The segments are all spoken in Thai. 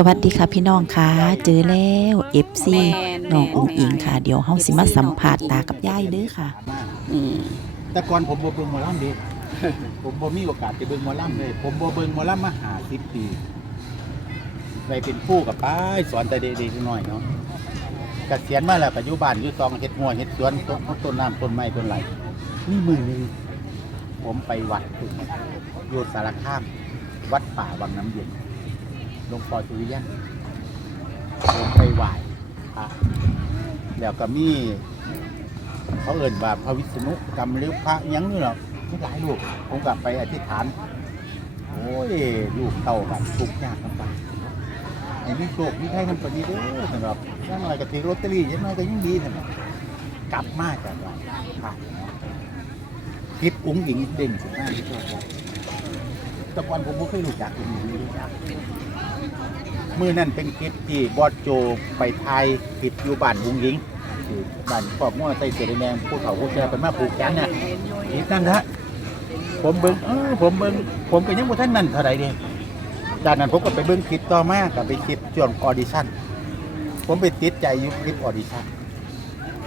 สวัสดีค่ะพี่น้องค่ะเจอแล้ว FC น้องอุ้งอิงค่ะ เดี๋ยวเฮาสิมาสัมภาษณ์ตากับยายเด้อค่ะอืมแต่ก่อนผมบ่เบิ่งหมอลำเดิผมบ่มีโอกาสจะเบิ่งหมอลำเลย ผมบ่เบิ่งหมอลำมาหาสิบปีไปเป็นผู้กับป้ายสอนแต่เด็กๆน้อยๆเนาะเกษียณมาแล้วก็อยู่บ้านอยู่ซองเฮ็ดหัวเฮ็ดสวนต้นต้นน้ำต้นไม้ต้นไหลนี่มือหนึงผมไปวัดตุ่มอยู่สารคาม วัดป่าวังน้ำเย็น หลวงพ่อสุริยันผมไปไหว้พระแล้วก็มี เขาเอ่นว่าพระวิษณุกรรมหรือพระยังนี่หรอกไม่หลายลูกผมกลับไปอธิษฐาน โอ้ย ลูกเต่าแบบทุกข์ยากลำบากไอ้นี่โชคนี่ให้มันก็ดีเด้อสำหรับยังน้อยก็ถือลอตเตอรี่ยังน้ยก็ยิ่งดีสำหรับกลับมาจากว่าผ่านเนาะคลิปอุ้งอิงเด่นสุดหน้าที่ชอบแต่ก่อนผมไม่เคยรู้จักอุ้งอิงเลยรู้จัก มือนั่นเป็นคลิปที่บอสโจไปไทยคลิปอยู่บ้านอุ้งอิงที่บ้านขอบง้อใส่เสื้อแดงผู้เขาผู้แก่เป็นมาปลูกแกนเนี่ยนี่นั่นละผมเบิ้งเออผมเบิ้งผมก็ยังบ่ท่านนั่นเท่าไหร่เด้จากนั้นผมก็ไปเบิ้งคลิปต่อมากับไปคลิปช่วงออดิชั่นผมไปติดใจอยู่คลิปออดิชั่น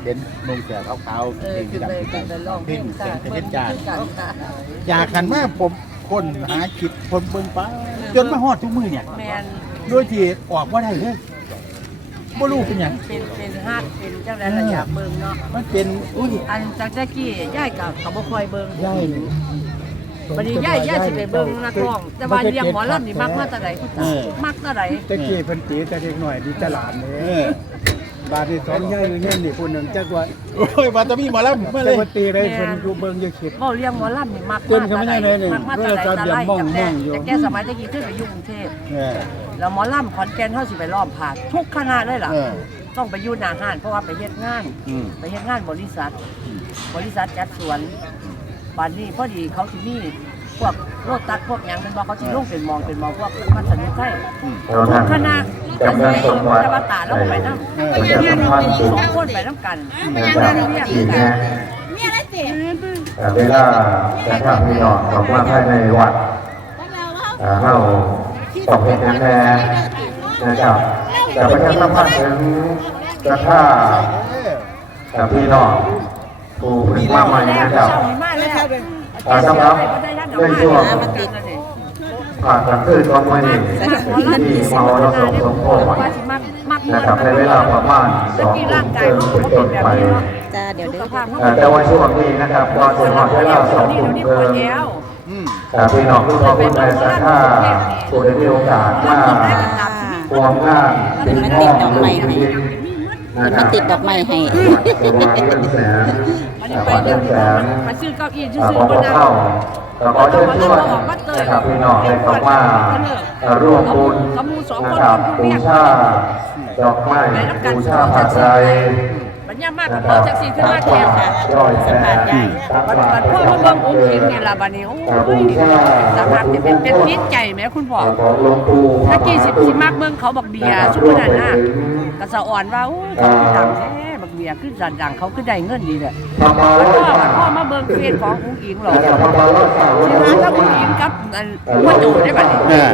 เห็นนุ่งเสื้อขาวๆเออเก่งขึ้นดำไปขึ้นขึ้นไปลองเพลขึ้นงเสียงค่ะเพชรจานค่ะอยากขันมาผมคนหาคลิปคนเบิ้งไปจนมาฮอดทุกมือเนี่ยแมน โดยที่ออกว่าได้เลยบ่รู้เป็นหยังเป็นเป็นฮาดเป็นเจ้าแดนระยะเบิงเนาะมันเป็นอุ้ยอันจากตะกี้ย่ายกับเขาบ่ค่อยเบิงย่ายวันนี้ย่ายย่ายสิไปเบิงนักร้อง แต่ว่าเลี้ยงหมอลำนี่มักมาแต่ใดคุณตามักแต่ใดตะกี้เพิ่นตีแต่เด็กหน่อยดีตลาดเลเอยอ บาดนี้สองย่ายอยู่เงี้ยนี่ผู้หนึ่งจักว่าโอ้ยมาตะมีหมาแล้วมาเลจัยกว่าตีได้เพิ่นอยู่เบิ่งอยู่คลิปเว้าเลี้ยงหมอลำนี่มักเต้นเขาไม่ได้เลยนี่มักมาแต่ใดแต่ไรโทรศัพท์จำเดี๋ได้ยวมองๆอยู่แต่แกสมัยตะกี้ขึ้นไปอยู่กรุงเทพเออ แล้วหมอลำขอนแก่นเฮาสิไปล้อมผ่านทุกคณะเลยล่ะเออ ต้องไปอยู่หน้าห้านเพราะว่าไปเฮ็ดงาน อืมไปเฮ็ดงานบริษัท บริษัทจัดสวนบัดนี้พอดีเขาสิมีพวกโรตัดพวกหยังเป็นบอกเขาสิลงเป็นหมองเป็นหมองพวกมันสนุกใช่ทุกคณะ แต่ไปแต่ว่าตาแล้วก็ไปนำเออเรียนมีสองคนไปน้ำกันเรียนเรียนกันแต่เวลาจะทำพี่น้องบอกว่าภายในวัดเอ่อเราต้องเป็นแน่นะครับแต่ประชาสัมพันธ์ถึงจะท่าแต่พี่น้องผู้ผลิตว่าใหม่นะครับสำหรับในช่วง ผ่านการขึ้นของวันนี้ที่มหรสพสมโภชว่าสิมักมักนะครับในเวลาประมาณสองทุ่มครึ่งเป็นต้นไปจ้าเดี๋ยวสุเด้ขอภาพเอ่อแต่ว่าช่วงนี้นะครับตอนถึงเวลาสองนี่ทุ่มเดี๋ยวนี้คปวรึ่ดงแล้วอืมแต่พี่น้องทุกคนในสาขาผู้ได้มีโอกาสมาร่วมงานเพิ่นมาติดดอกไม้ให้นะเพิ่นคมารับติดดอกไม้ให้ประมาณเงินแสนอันนี้ปไประมาณเดี๋เงิยวนแสนไปซื้อเก้าอี้ซื้อขซื้ออง ก็ข้าแล้วก็เชิญชวนนะครับพี่น้องได้เข้ามาเอ่อร่วมบุญนะครับบูชาดอกไม้บูชาผักไรปัญญามากกับเบอร์แท็กซี่ขึ้นมาแทนค่ะร้อยแสนบัดบัดพ่อมาเบิ่งอุ้งอิงนี่ล่ะบัดนี้โอ้ยสภาพจะเป็นเป็นพิษใจแหม่คุณพ่อถ้ากี่สิบสิมักเบิ่งเขาบักเบียร์ชุดนั้นน่ะกระสะอ่อนว่าโอ้ยเขาคือดังแท้ บักเบียร์คือดังเขาคือได้เงินดีแหละพระบาบัดลพ่อบัดพ่อมาเบิ่งเฟซของอุ้งอิงหรอกนะครับพระบาลสาวสิมาถ้าอุ้งอิงกับอันพ่อโจได้บัดนี้เออ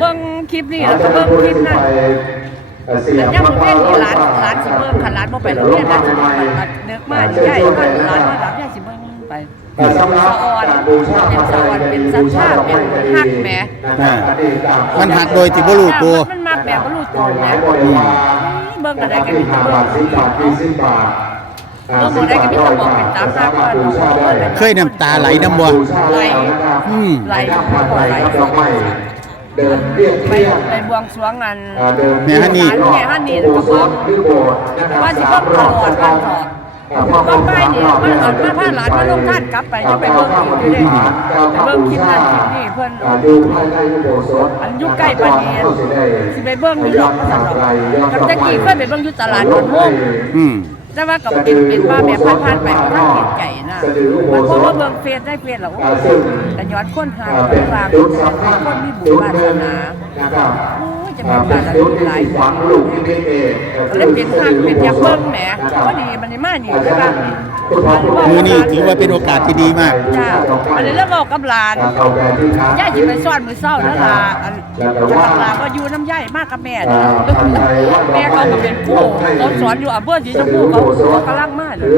เบิ่งคลิปนี้แล้วก็เบิ่งคลิปนั้นแต่ย่ำเว้นนี่ร้านร้านสิเบิ่งคันร้านบ่ไปโรงเรียนร้านสิเบิ่งคันเด็กมานี่ใหญ่ร้านร้านมาดับใหญ่สิเบิ่งไปสำหรับสะออนการบูชาเป็นสะออนเป็นสัญชาติเป็นฮักแหมมันหักโดยที่บ่รู้ตัวมันมาแบบบ่รู้ตัวแหมเบิ่งกั นได้ก็มีแต่บาเบิ่งทสิบบาทยี่สิบบาทเบิ่งบ่ได้ก็มีแต่บอกเป็นตามหน้าบ้านเราเคยน้ำตาไหลน้ำบ่ไหลอืมไหลไหลไหลดอกไม้เดินเรียบไปเรียบไปบวงสรวงอันแม่ฮันนี่แม่ฮันนี่แล้วก็เบิ่งว่าสิเบิ่งตลอดกันถอด บางไม่นี่ยมาเอามาพาหลานมาลงท่านกลับไปจะไปเบิ่งอีกอยู่เด้ไปเบิ่งคลิปนั้นคลิปนี้เพิ่นดูภายในอันยู่ใกล้ปานนี้สิไปเบิ่งอยู่ดอกว่าซั่นดอกกับตะกี้เคยไปเบิ่งอยู่ตลาดนนท์ม่วงอืมแต่ว่ากับเป็นเป็นว่าแบบผ่านๆไปเพราะท่านเห็นใจนะมันเพอมาเบิ่งเฟซได้เฟซแล้วโอ้ยแต่ย้อนคนหาคนฟังคนมีบุญวาสนา นะครับโอ้ยจะมีบารมีหลายหวังลูกนิมิตเองก็เลยเป็นทางเป็นอยากเบิ่งแหมพอดีมันนี่มานี่ใช่ป่ะมือนี้ถือว่าเป็นโอกาสที่ดีมากจ้าอันนี้แล้วบอกกับหลานย่ายสิไปซ่อนมือเศร้านั่นล่ะอันกับหลานก็อยู่น้ำย่ายมากกับแม่นี่แม่เขาก็เป็นผู้เขาสอนอยู่อำเภอสีชมพูเขาเขากำลังมาเลย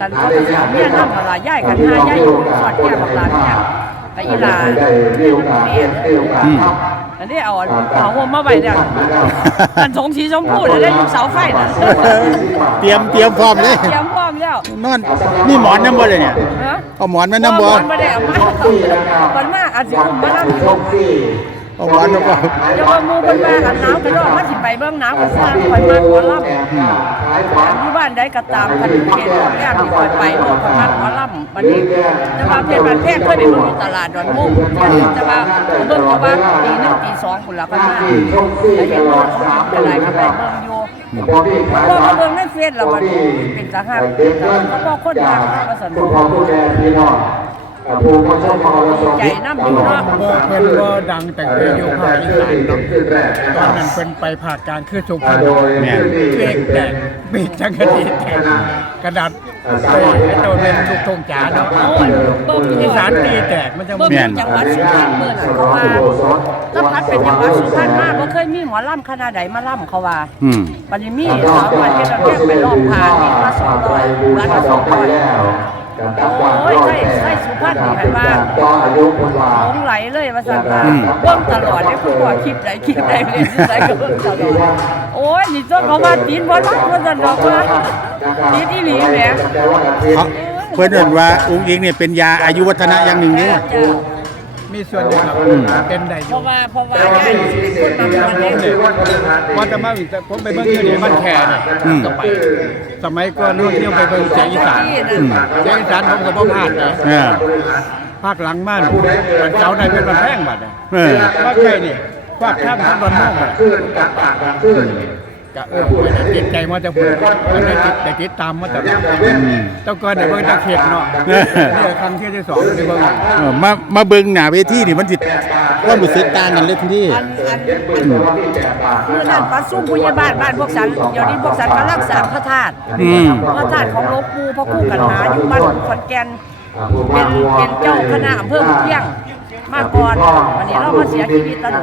กันเขาก็สิเอาเมียนำมาละย่ายกันหาย่ายอยู่สอนแก้บักหลานเนี่ยไปอีหลาแม่ อันนี้เอาเอาหัวมาไว้เนี่ยอันสงสีชมพูเลยได้อยู่เสาไฟน่ะเตรียมเตรียมพร้อมเลยเตรียมพร้อมแล้วนอนนี่หมอนน้ำบ่เลยเนี่ยฮะเอาหมอนมาน้ำบ่มันไม่ได้เอามามันมากอาจสิอุ้มมานั่งอยู่เอาหมอนมาบ่เดี๋ยวว่าหมูเพิ่นมากันหนาวกันดอกมาสิไปเบิ่งหนาวกันสร้างข่อยมาขอลำอยู่บ้านใดก็ตามคันเขตออกแก้มที่ข่อยไปโลดข่อยมาขอลำบัดนี้แต่ว่าเพชรบ้านแพงเคยไปเบิ่งอยู่ตลาดดอนมุกแต่ว่าเบิ่งอยู่ว่าตีหนึ่ง ตีสองพุ่นละค่อยมาแล้วเห็นว่าเขากินกันหลายก็ไปเบิ่งอยู่พอมาเบิ่งในเฟซแล้วบัดนี้เป็นตาหักเขาบอกคนดังว่าซั่นคุณพ่อคุณแม่พี่น้องผู้เข้าชมมรสใจน้ำอยู่เนาะบ่เพิ่นบ่ดังแต่เพิ่นอยู่ภาคอีสานเนาะตอนนั้นเพิ่นไปภากางคือสุพรรณโดยเพลงแตกบีดจังกะดีแตกกระดาษ ไอ้ไอ้ตัวเป็นลูกทุ่งจ๋าเนาะโอ้ยเดิมอีสานตีแตกมันจะเบิ่งอยู่จังหวัดสุพรรณเมื่อไหร่เขาว่าก็พัดเป็นจังหวัดสุพรรณมากบ่เคยมีหมอล่ำขนาดใดมาล่ำเขาว่าอืมปันนี้มีสาวมาเฮ็ดแล้วแก้ไปรอบผ่านนี่มาสองร้อยร้านละสองร้อยโอ้ยใช่ ใช่สุพรรณนี่ให้ว่าต่ออายุคนว่าหลงไหลเลยว่าซั่นว่าเบิ่งตลอดเลยคุณพ่อคลิปใดคลิปใดเรียนที่ใดก็เบิ่งตลอดโอ้ยนี่ต้นเขาว่าตีนบ่รับว่าซั่นดอกว่าตีนอีหลีแหมเอาเพิ่นเอิ้นว่าอุ้งอิงเนี่ยเป็นยาอายุวัฒนะอย่างหนึ่งเด้อจ้า มีส่วนอยู่ครับเป็นได้อเพยู่ราะว่าเพราะว่าย่ายสิเป็นคนมาเมืองนี้ว่าจะมาอีกแต่ผมไปเบิ่งอยู่นี่บ้านแค่นี่ก็ไป สมัยก่อนนู่นเที่ยวไปเบิ่งเสียงอีสานที่นั่นเสียงอีสานผมก็บ่พลาดนะเออภาคหลังบ้านวันเสาร์ในเป็นวันแพงบัดน่ะเออ มาใกล้นี่ภาคข้ามทันวันม่วงบัดขึ้นจา กปากกันขึ้นก็เออติดใจมาจะพูดก็ได้ติดได้ติดตามมาตลอดแต่ก่อนได้เบิ่งแตะเข็บเนาะนี่ครั้งที่ที่สองได้เบิ่งเออมามาเบิ่งหน้าเวทีนี่มันสิความรู้สึกต่างกันเลยทันทีอันอันเมื่อนั้นปัสซุ่มผู้ใหญ่บ้านบ้านพวกสันเดี๋ยวนี้พวกสันกำลังสร้าพระธาตุพระธาตุของหลวงปู่พระคู่กันหาอยู่บ้านขอนแก่นเป็นเป็นเจ้าคณะอำเภอเพียงมาก่อนวันนี้เรามาเสียชีวิตแล้วหนู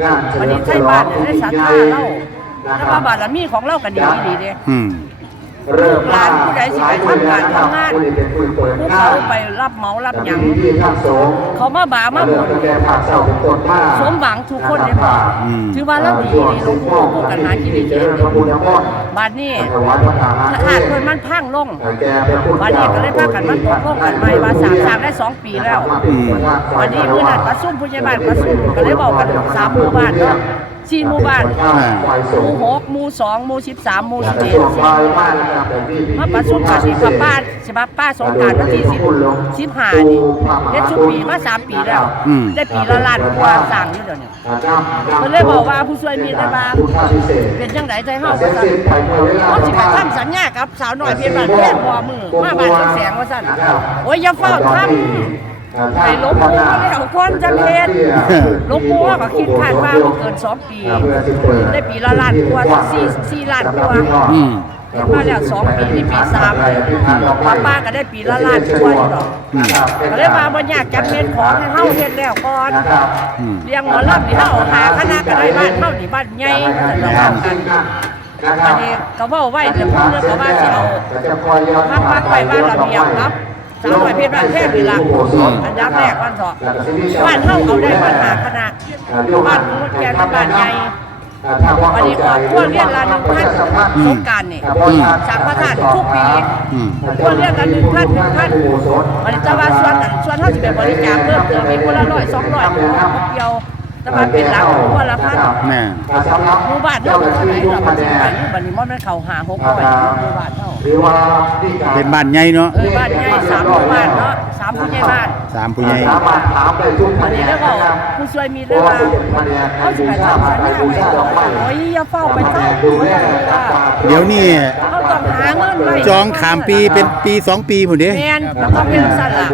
แล้ววันนี้ใช่บ้านเนี่ยได้ศรัทธาเรา แล้วว่าบารมีของเรากันดีดีเด้อืมหลานผู้ใดสิไปทำการทำงานผู้เขาไปรับเหมารับหยังเขามาบามาบุญสมหวังทุกคนเลยพ่ออมถือว่าเราดีดีหลวงปู่พูดกันหากินดีเองบาดนี้ถ้าหากคนมันพังลงบาดนี้ก็เลยพากันมันตกลงกันใหม่ว่าสามสามได้สองปีแล้วบาดนี้มื้อนั้นประชุมผู้ใหญ่บ้านประชุมก็เลยบอกกันสามหมู่บ้านเนาะ สี่หมู่บ้านหมู่หกหมู่สองหมู่สิบสามหมู่สิบเจ็ดมาประชุมกันนี่กับป้าใช่ปะป้าสงกรารวันที่สิบสิบห้านี่เฮ็ดชุดปีมาสามปีแล้วอืมได้ปีละล้านกว่าสร้างอยู่เดี๋ยวนี้เพิ่นเลยบอกว่าผู้ช่วยมีแต่ว่าเป็นจังไดใจเฮาว่าซั่นเฮาสิไปทำสัญญากับสาวน้อยเพียงบ้านแพงบ่มือมาบ้านเพิ่นแสงว่าซั่นโอ้ยอย่าเฝ้าทำ ไปหลวงปู่แล้วคนจังเฮ็ดหลวงปู่ก็คิดคาดว่าบ่เกิน2ปีได้ปีละล้านกว่า4 4ล้านกว่าอืมเฮ็ดมาแล้ว2ปีนี่ปี3ป้าป้าก็ได้ปีละล้านกว่าอยู่ดอกก็เลยว่าบ่อยากจัดเฮ็ดของให้เฮาเฮ็ดแล้วก่อนอืมเลี้ยงหมอลำนี่เฮาหาคณะกันได้บ้านเฮานี่บ้านใหญ่แต่เราทำกันอันนี้ก็เว้าไว้แต่พูดแล้วก็ว่าสิเอาพักพักไว้ว่าระเบียบครับ สาวน้อยเพชรบ้านแพงนี่ล่ะอันดับแรกบ้านเถาะบ้านเฮาเอาได้บ้านหาคณะบ้านพุทธแก่นบ้านใหญ่วันนี้ออกพวกเรียนละหนึ่งพันสงการนี่สังฆทานทุกปีอืมพวกเรียนละหนึ่งพันหนึ่งพันวันนี้จะว่าส่วนส่วนเฮาสิไปบริจาคเพิ่มเติมมีคนละร้อยสองร้อยเดียว แต่ว่าเป็นหลักคนละพันแม่หมู่บ้านเฮาเท่าไหร่เรามันสิไปอยู่บัดนี้มันมันเข้าหาหกร้อยหมู่บ้านเฮาเป็นบ้านใหญ่เนาะเออบ้านใหญ่สามหมู่บ้านเนาะสามผู้ใหญ่บ้านสามผู้ใหญ่สามารถถามได้ทุกวันนี้แล้วก็ผู้ช่วยมีเลยว่าเขาสิไปทำสัญญาไว้บอกว่าโอ้ยอย่าเฝ้าไปเฝ้าว่าเดี๋ยวนี้เขา ต้องหาเงินไว้จองขามปีเป็นปีสองปีหมดเด้ แม่นมันต้องเป็นสั่นล่ะ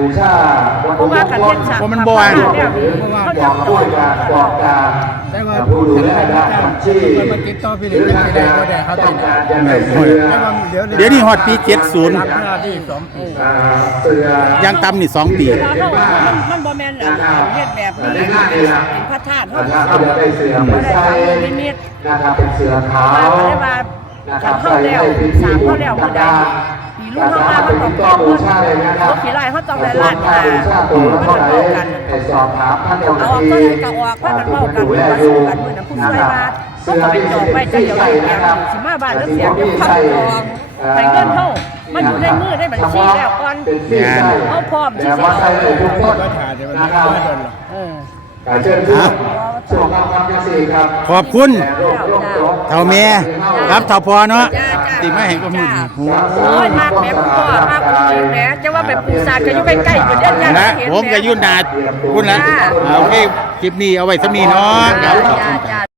เพราะว่าการเฮ็ดฉากเพราะมันบ่ว่างเนี่ยเขาจะบอกด้วยการบอกการแต่ว่าผู้ดูแลด้านบัญชีมันมาติดต่อพี่เด็กจะได้ก็ได้ครับต้พี่องเด็กการจะได้เสือเดี๋ยวนี้ฮอดปีเจ็ดศูนย์รับหน้าที่สองปีอ่าเสือยังต่ำนี่สองปี เพราะว่ามันมันบ่แม่นอันเฮ็ดแบบนี้เป็นพระธาตุเฮาถ้าเขาจะได้เสือไปใส่นะครับเป็นเสือขาวได้ว่า นะครับเข้าใส่แล้วให้พิสามธีเข้าแล้วต่เมื่อใดางปีรุ่นเข้ามาเขาต้องต่อบูชาเลยนะครับรถขี่ไล่เขาต้องได้ลาดค่ามาบูชาตัวละมันเท่าไหร่เข้ากันไปสอบถามท่านเจ้าหเอาน้าออกที่ก็เลยก็ออกว่ากันเว้ากันว่าสู้กันมื้อนั้นผู้ช่วยมาเขาก็ไปจองไว้จะเดี๋ยวเสียงสิมาบ้านแล้วเสียงเดี๋ยวเข้าจองให้เงินเฮามันอยู่ในมือได้บัญชีแล้วก่อนเป็นที่ใส่เอาพร้อมที่แต่สิว่าเอาใส่ได้ทุกคนก็ถ่ายแต่มันนะไม่ครับได้โดนหรอกเออการเชิญชวนช่วงเราความจังสีครับ ขอบคุณโรคโรคโรคเท่าแม่ครับเท่าพอเนาะจ้าจ้าติมาเห็นก็มือจ้าโอ้ยมากแม่คุณพ่อมากคุณจริงแหมจะว่าไปปูซาดก็อยู่ใกล้ๆอยู่เดือนยังนะเห็นผมกับยุ่นนาดคุณละเอาโอเคคลิปนี้เอาไว้สมีเนาะ